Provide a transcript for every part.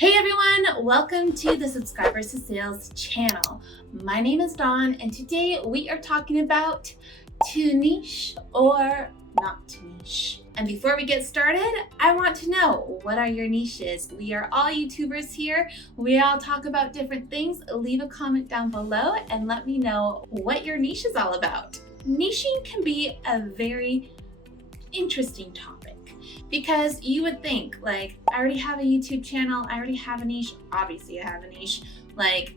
Hey everyone, welcome to the Subscribers to Sales channel. My name is Dawn and today we are talking about too niche or not too niche. And before we get started, I want to know, what are your niches? We are all YouTubers here. We all talk about different things. Leave a comment down below and let me know what your niche is all about. Niching can be a very interesting topic. Because you would think, like, I already have a YouTube channel, I already have a niche, obviously I have a niche, like,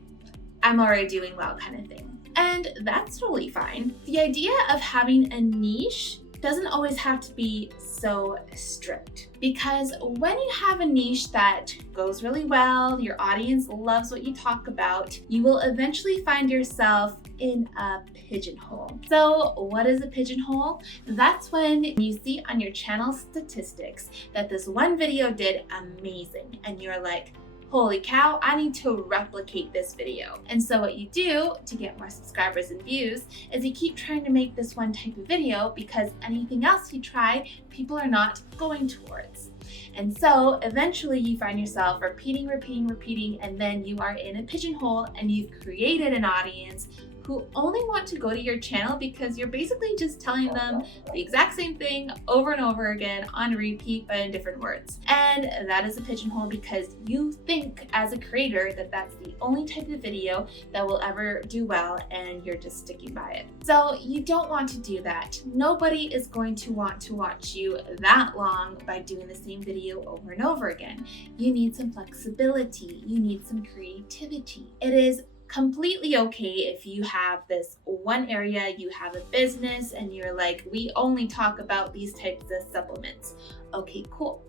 I'm already doing well kind of thing. And that's totally fine. The idea of having a niche doesn't always have to be so strict, because when you have a niche that goes really well, your audience loves what you talk about, you will eventually find yourself in a pigeonhole. So what is a pigeonhole? That's when you see on your channel statistics that this one video did amazing and you're like, holy cow, I need to replicate this video. And so what you do to get more subscribers and views is you keep trying to make this one type of video, because anything else you try, people are not going towards. And so eventually you find yourself repeating, and then you are in a pigeonhole and you've created an audience who only want to go to your channel because you're basically just telling them the exact same thing over and over again on repeat, but in different words. And that is a pigeonhole, because you think as a creator that that's the only type of video that will ever do well, and you're just sticking by it. So you don't want to do that. Nobody is going to want to watch you that long by doing the same video over and over again. You need some flexibility. You need some creativity. It is completely okay if you have this one area, you have a business and you're like, we only talk about these types of supplements. Okay, cool.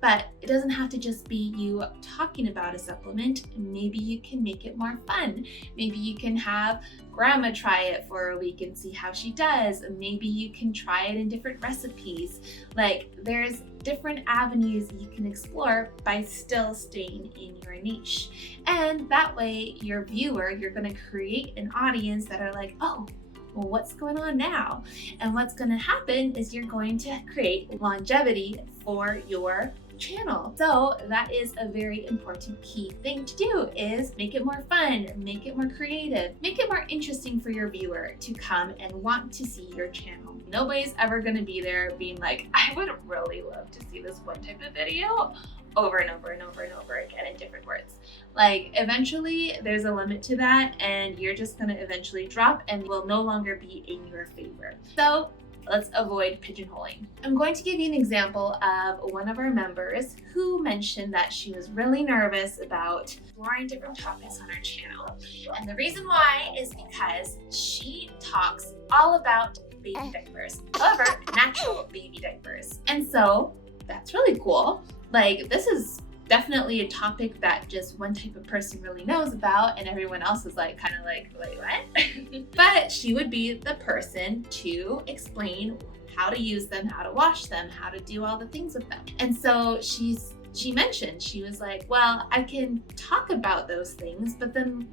But it doesn't have to just be you talking about a supplement. Maybe you can make it more fun. Maybe you can have grandma try it for a week and see how she does. Maybe you can try it in different recipes. Like, there's different avenues you can explore by still staying in your niche. And that way, your viewer, you're going to create an audience that are like, oh, well, what's going on now? And what's going to happen is you're going to create longevity for your channel. So that is a very important key thing to do, is make it more fun, make it more creative, make it more interesting for your viewer to come and want to see your channel. Nobody's ever going to be there being like, I would really love to see this one type of video over and over again in different words. Like, eventually there's a limit to that, and you're just going to eventually drop and will no longer be in your favor. So let's avoid pigeonholing. I'm going to give you an example of one of our members who mentioned that she was really nervous about exploring different topics on her channel. And the reason why is because she talks all about baby diapers. However, natural baby diapers. And so that's really cool. Like, this is definitely a topic that just one type of person really knows about, and everyone else is like, kind of like, wait, what? But she would be the person to explain how to use them, how to wash them, how to do all the things with them. And so she mentioned, she was like, well, I can talk about those things, but then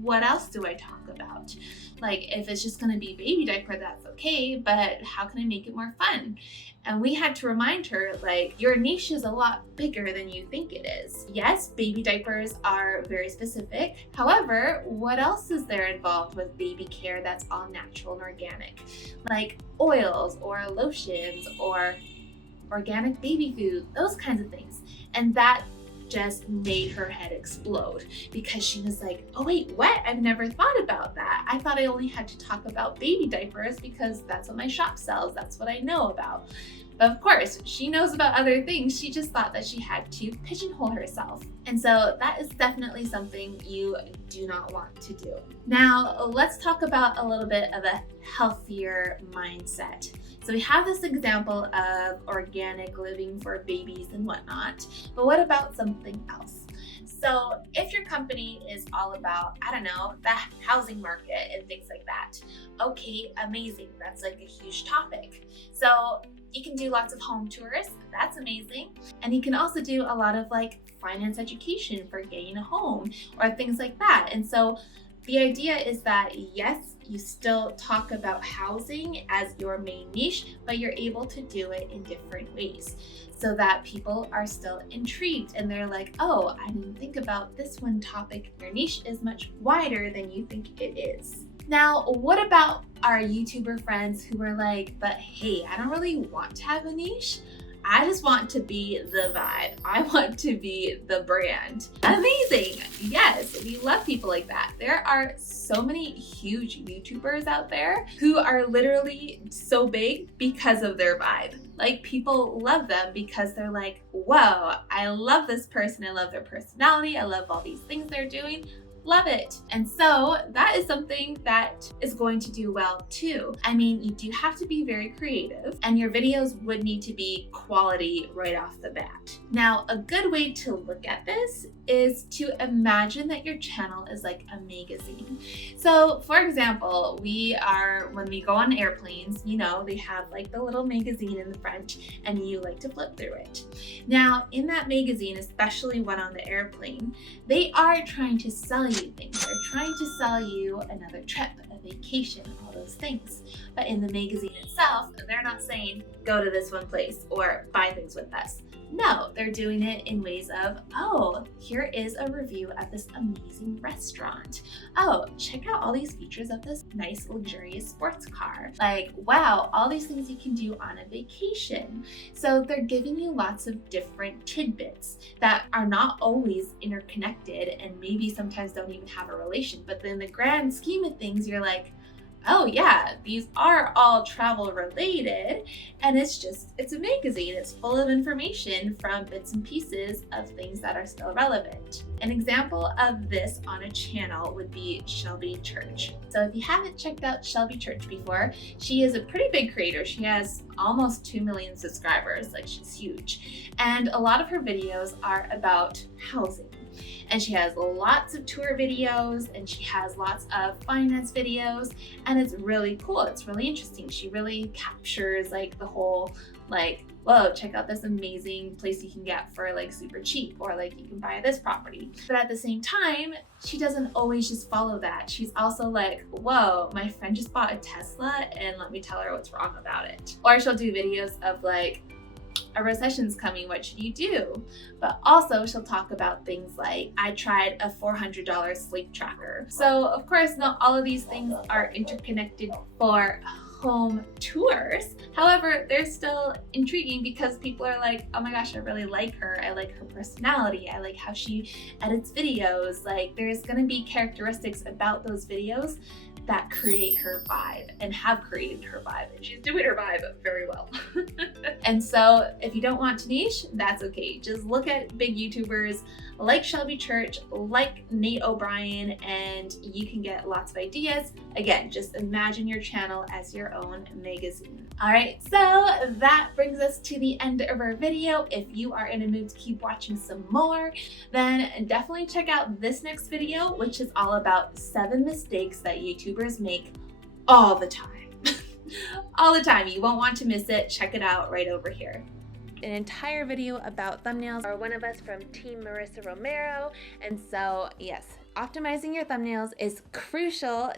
what else do I talk about? Like, if it's just going to be baby diaper, that's okay, but how can I make it more fun? And we had to remind her, like, your niche is a lot bigger than you think it is. Yes, baby diapers are very specific. However, what else is there involved with baby care that's all natural and organic? Like oils or lotions or organic baby food, those kinds of things. And that just made her head explode, because she was like, oh wait, what? I've never thought about that. I thought I only had to talk about baby diapers because that's what my shop sells. That's what I know about. But of course, she knows about other things. She just thought that she had to pigeonhole herself. And so that is definitely something you do not want to do. Now, let's talk about a little bit of a healthier mindset. So we have this example of organic living for babies and whatnot, but what about something else? So if your company is all about, I don't know, the housing market and things like that, okay, amazing. That's like a huge topic. So you can do lots of home tours. That's amazing. And you can also do a lot of like finance education for getting a home or things like that. And so The idea is that yes, you still talk about housing as your main niche, but you're able to do it in different ways so that people are still intrigued and they're like, oh, I didn't think about this one topic. Your niche is much wider than you think it is. Now, what about our YouTuber friends who are like, but hey, I don't really want to have a niche. I just want to be the vibe. I want to be the brand. Amazing. Yes, we love people like that. There are so many huge YouTubers out there who are literally so big because of their vibe. Like, people love them because they're like, whoa, I love this person. I love their personality. I love all these things they're doing. Love it. And so that is something that is going to do well too. I mean, you do have to be very creative and your videos would need to be quality right off the bat. Now, a good way to look at this is to imagine that your channel is like a magazine. So for example, when we go on airplanes, you know, they have like the little magazine in the front and you like to flip through it. Now, in that magazine, especially when on the airplane, they are trying to sell you things. They're trying to sell you another trip, a vacation, all those things. But in the magazine itself, they're not saying, go to this one place or buy things with us. No, they're doing it in ways of, oh, here is a review of this amazing restaurant. Oh, check out all these features of this nice luxurious sports car. Like, wow, all these things you can do on a vacation. So they're giving you lots of different tidbits that are not always interconnected and maybe sometimes don't even have a relation. But in the grand scheme of things, you're like, oh yeah, these are all travel related, and it's a magazine. It's full of information from bits and pieces of things that are still relevant. An example of this on a channel would be Shelby Church. So if you haven't checked out Shelby Church before, she is a pretty big creator. She has almost 2 million subscribers, like she's huge. And a lot of her videos are about housing. And she has lots of tour videos and she has lots of finance videos, and it's really cool. It's really interesting. She really captures like the whole, like, whoa, check out this amazing place you can get for like super cheap, or like you can buy this property. But at the same time, she doesn't always just follow that. She's also like, whoa, my friend just bought a Tesla and let me tell her what's wrong about it. Or she'll do videos of like, a recession's coming, what should you do? But also she'll talk about things like, I tried a $400 sleep tracker. So of course, not all of these things are interconnected for home tours. However, they're still intriguing because people are like, oh my gosh, I really like her. I like her personality. I like how she edits videos. Like, there's gonna be characteristics about those videos that create her vibe and have created her vibe, and she's doing her vibe very well. And so if you don't want to niche, that's okay. Just look at big YouTubers like Shelby Church, like Nate O'Brien, and you can get lots of ideas. Again, just imagine your channel as your own magazine. All right, so that brings us to the end of our video. If you are in a mood to keep watching some more, then definitely check out this next video, which is all about 7 mistakes that YouTubers make all the time. All the time. You won't want to miss it. Check it out right over here. An entire video about thumbnails are one of us from Team Marissa Romero. And so yes, optimizing your thumbnails is crucial